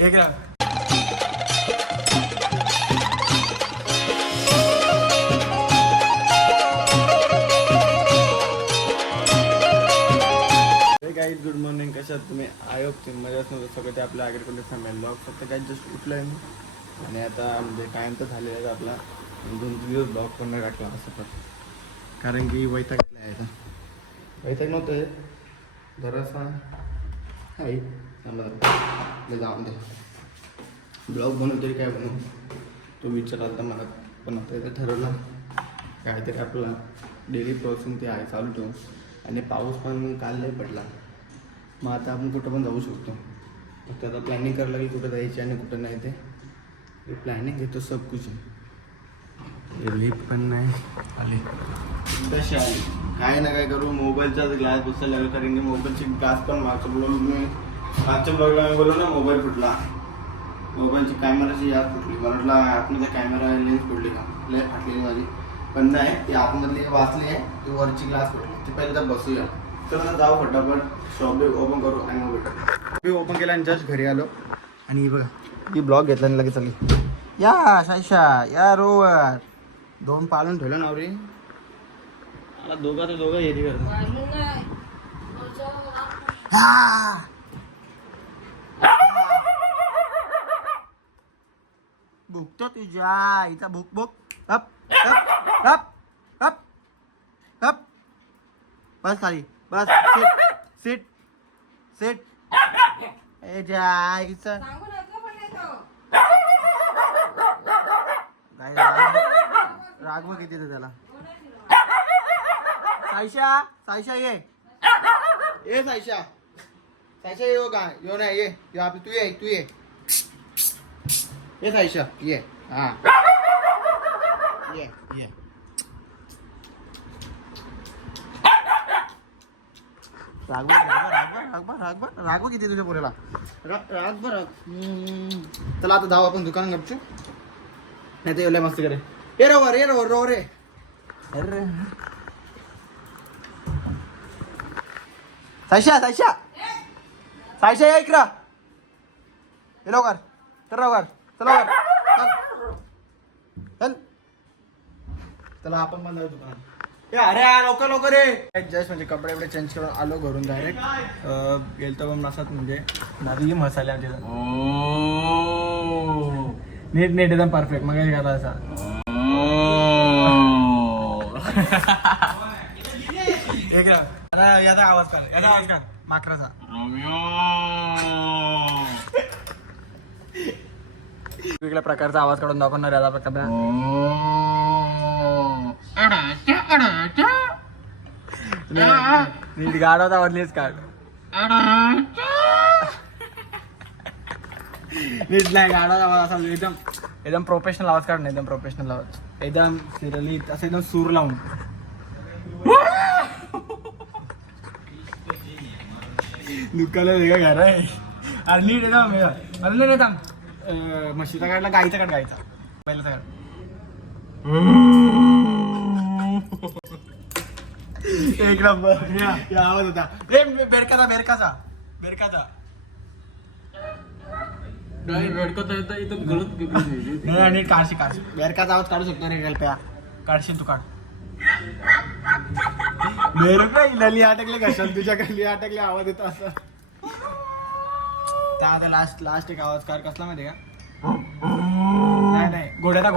एक राव काही good morning कशात तुम्ही? आयोग तुम्ही मजाच नव्हतं सगळं ते आपल्या आगरकडे फॅमिली ब्लॉग फक्त काही जस्ट उठलं आहे मी. आणि आता म्हणजे कायम तर झालेलं आहे आपला. दोन तीन दिवस ब्लॉग पण नाही टाकला असं पण. कारण की वैतागलं आहे आता वैताग नव्हतं. आहे जरासा आहे थांबा जाऊन दे. ब्लॉग बनवू तरी काय बनवू? तो विचारला तर मला पण आता इथं ठरवला. काहीतरी आपला डेली प्रोसेसिंग ते आहे चालू ठेवून. आणि पाऊस पण काल नाही पडला. मग आता आपण कुठं पण जाऊ शकतो. फक्त आता प्लॅनिंग करायला की कुठं जायची आणि कुठं नाही ते. प्लॅनिंग घेतो सब कुछ. लिफ्ट पण नाही. आली. कशी आली काय ना काय करू मोबाईलचाच ग्लास बसायला लागला कारण की मोबाईलची ग्लास पण मागच्या ब्लॉग मी मागच्या ब्लॉगला मी बोललो ना मोबाईल फुटला. मोबाईलची कॅमेराची याद फुटली. मला वाटलं आतमध्ये कॅमेरा लेन्स फुटली का? लय फाटलेली माझी. पण नाही ती आतमधली वाचली आहे ती वरची ग्लास फुटली. ती पहिले तर बसूया. तर आता जाऊ फटाफट. शॉप ओपन करू आणि मग भेटू. ओपन केला आणि जस्ट घरी आलो. आणि ही बघा ही ब्लॉग घेतला आणि लगेच आली या सायशा या रोवर. दोन पाळून ठेवलं ना रे मला दोघा तर दोघं येते करतो भुकतो तुझ्या. इथं भुक भुक. हप हप हप हप हप. बस खाली. बस. सीट सीट सीट ए जायचं राग किती येतो त्याला. ये. ये सायशा सायशा ये का? यो नाही, ये. यो तू ये तू ये. ये सायशा ये. हा. ये ये. रागवा रागवा रागवा रागवा किती तुझ्या रागवा राग हम्म. चला आता जाऊ आपण दुकान गपचू नाही ते एवढ्या मस्ती करे ये रोवर ये रोवर रोवर रे अरे सायशा सायशा सायशा या इकडं ये लवकर चल लवकर चल लवकर चल. चल चला आपण पण जाऊ दुकान अरे लवकर लवकर रे जस्ट म्हणजे कपडे बिपडे चेंज करून आलो घरून डायरेक्ट गेलतो पण असत म्हणजे. नवी मसाले आमच्या इथं. नीट नीट एकदम परफेक्ट मग काय घाला असा. एक राव आता याचा आवाज काढ. याचा आवाज काढ. माकराचा वेगवेगळ्या प्रकारचा आवाज काढून दाखवणार याचा प्रकार नीट गाडवता आवाज काढ. नीट नाही गाडा आवाज असा एकदम एकदम प्रोफेशनल आवाज काढ ना एकदम प्रोफेशनल आवाज. एकदम सिरलीत असं एकदम सूर लावून. दुकाला वेगळं घर आहे. अरे नीट एकदम अरे नीट एकदम म्हशीचा काढला गाईचा काढ गायचा पहिला काढ. एक नंबर. या आवाज होता. ए बेरकाचा बेरकाचा. बेरकाचा. नाही नीट काढशी काढशी बेरकाचा आवाज काढू शकतो रे गल्प्या. काढशील तू काढ. बेरका लली अटकले कशाल तुझ्या खाली अटकले आवाज येतो असं. त्या आता लास्ट लास्ट एक आवाज काढ. कसला माहिती का? नाही नाही घोड्याचा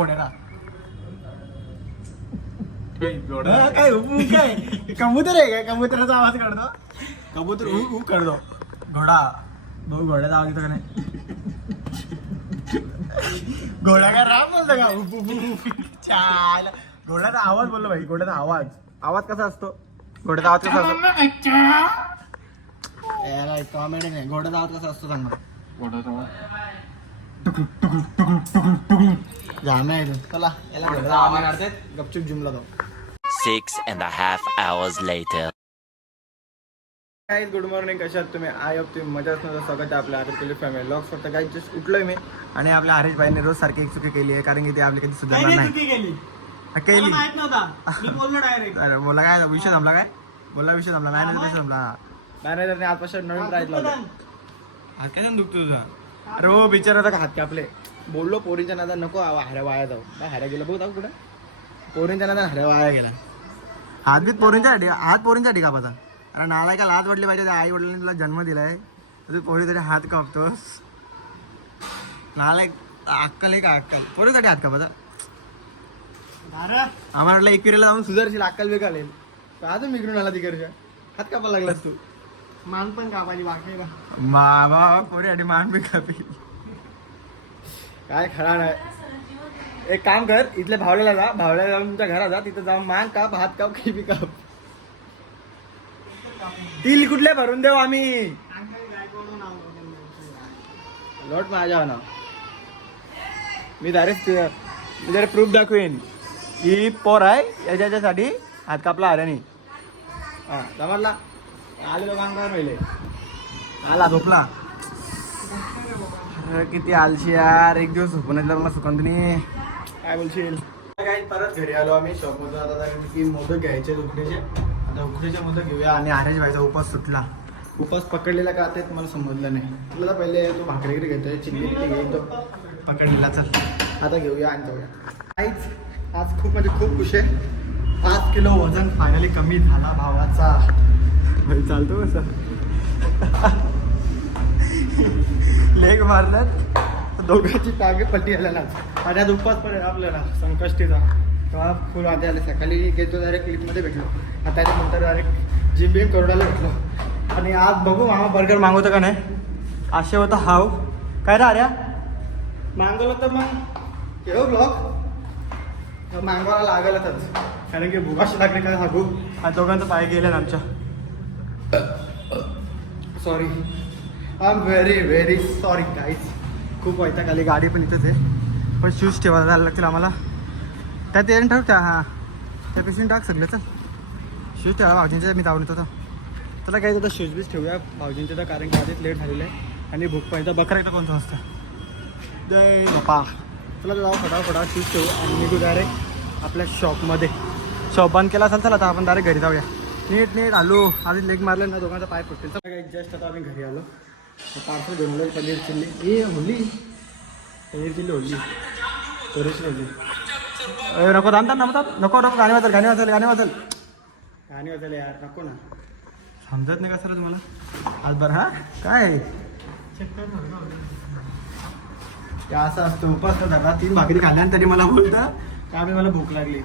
हा, काय काय? कबूतर आहे काय कबुतराचा आवाज काढतो. कबूतर उ उ करतो घोडा. भाऊ घोड्याचा आवाज येतो का नाही? घोडा काय राम बोलतो का? उप, उप, उप. चाल. घोड्याचा आवाज बोललो भाई घोड्याचा आवाज. आवाज कसा असतो? घोड्याचा आवाज कसा असतो? याला कॉमेडी नाही घोड्याचा आवाज कसा असतो सांग ना. जाम्या आहे तो. चला याला घोड्याचा आवाज. काढतात गपचूप जिमला जाऊ. Six and a half hours later. काय गुड मॉर्निंग कशात तुम्ही? आय ऑफ तुम्ही मजाच नव्हतं सगळं आपल्या हरेश कोहली फॅमिली लॉक्स फक्त काही जस्ट उठलोय मी. आणि आपल्या हरेश भाईने रोज सारखी एक चुकी केली आहे. कारण की ते आपली कधी सुधारणार नाही केली. मला कैली. माहीत नव्हता. मी बोललो डायरेक्ट अरे बोला काय? विषय थांबला काय? बोला विषय थांबला मॅनेजर विषय थांबला मॅनेजरने आजपासून नवीन प्राईज लावला. हात काय दुखतो तुझा? अरे हो बिचारा आता हात कापले. बोललो पोरींच्या नादा नको हाऱ्या वाया जाऊ. काय हाऱ्या गेला? बघू जाऊ कुठं. पोरींच्या नादा हाऱ्या वाया गेला. हात बीत पोरींच्यासाठी हात पोरींच्यासाठी कापाचा अरे नाला का लाज वाटली पाहिजे आई वडिलांनी तुला जन्म दिलाय? तू पोरी तरी हात कापतोस. नाला अक्कल आहे का अक्कल? पोरीसाठी हात अरे आम्हाला वाटलं एकविरीला जाऊन सुधारशील अक्कल बेकाल तर अजून मिकडून आला तिकडच्या. हात कापायला लागलास तू. मान पण कापायची बाकी का मामा पोरीसाठी मान बी कापी. काय खरा नाही एक काम कर इथल्या भावड्याला जा. भावड्याला जाऊन तुमच्या घरात जा. तिथं जाऊन मान काप हात काप काही बी काप. तिल कुठले भरून देऊ आम्ही? लोट माझ्या नाव मी डायरेक्ट मी जरा प्रूफ दाखवेन. ही पोर आहे याच्या याच्यासाठी हात कापला अरे हा समजला? आले लोक अंगावर पहिले आला झोपला. किती आलशी यार. एक दिवस झोपून येतला मला सुकांतनी काय बोलशील? परत घरी आलो आम्ही. शॉपमधून आता तीन मोदक घ्यायचे उकडीचे आता उकडीचे घेऊया आणि आरेंज भाईचा उपास सुटला. उपास पकडलेला का ते मला समजलं नाही. तुला तर पहिले तो भाकरी वगैरे घेतोय चिल्ली बिल्ली घेऊन तो पकडलेला चल. आता घेऊया आणि जाऊया. आईच आज खूप म्हणजे खूप खुश आहे. पाच किलो वजन फायनली कमी झाला भावाचा. भाई चालतो कसं लेग मारल्यात दोघांची पागे पट्टी आल्या ना आणि आज उपवास पण आहे आपल्याला संकष्टीचा. तेव्हा फुल आधी आले. सकाळी गेलो डायरेक्ट क्लिपमध्ये भेटलो. आता त्याच्यानंतर डायरेक्ट जिम बिम करोडाला भेटलो. आणि आज बघू मामा बर्गर मागवतो का नाही? असे होता हाव. काय रे आर्या? मागवलं तर मग. केलो ब्लॉग मागवायला लागलच कारण की भुगाशी लागले काय सांगू आज दोघांचं पाय गेले आमच्या. Sorry I am very very sorry guys खूप वैताग आली. गाडी पण इथंच आहे. पण शूज ठेवायला जायला लागतील आम्हाला. त्यात येऊन ठेव त्या हां. त्या पिशवीन टाक सगळं चल. शूज ठेवा भाऊजींच्या मी जाऊन येतो तर तुला काय होतं शूज बीज ठेवूया. भाऊजींच्या तर कारण की आधीच लेट झालेलं आहे. आणि भूक पाहिजे बकरा एकटा कोणतं असतं जय बापा तुला जाऊ फटा फटा शूज ठेवू आणि निघू डायरेक्ट आपल्या शॉपमध्ये शॉप बंद केला असेल चला आता आपण डायरेक्ट घरी जाऊया. नीट नीट आलो. आधी लेग मारले ना दोघांचा पाय फुटतील. काय जस्ट आता आम्ही घरी आलो. पार्सल घेऊन पनीर चिल्ली. ए होली. पनीर चिल्ली होली. थोडीशी होली. अरे नको थांब थांब थांब थांब. नको नको गाणी वाचल गाणी वाचल गाणी वाचल गाणी वाचल यार नको ना. समजत नाही का सर तुम्हाला? आज बरं हा? काय? ते असं असतं उपास धरला तीन भाकरी खाल्ल्या तरी मला बोलतं. आम्ही मला भूक लागली.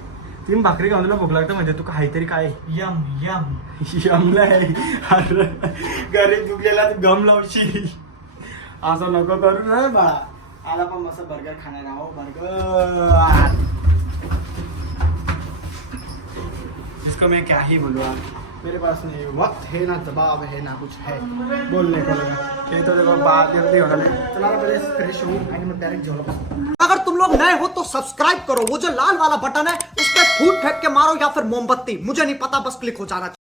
तीन भाकरी खाऊन तुला भूक लागतं म्हणजे तू काहीतरी काय? M M. जमलंय अरे घरी चुकलेला तू गम लावशील. असं नको करू ना बाळा. आला पण मस्त बर्गर खाणार आहो बर्गर इसको मैं क्या ही बोलूँ मेरे पास नहीं वक्त है ना दबाव है ना कुछ है बोलने को लगा। ये तो देखो बात करती होने तुम्हारा पहले फ्रेश हूँ मैं डायरेक्ट अगर तुम लोग नए हो तो सब्सक्राइब करो वो जो लाल वाला बटन है उस पर फूट फेंक के मारो या फिर मोमबत्ती मुझे नहीं पता बस क्लिक हो जाना चाहिए।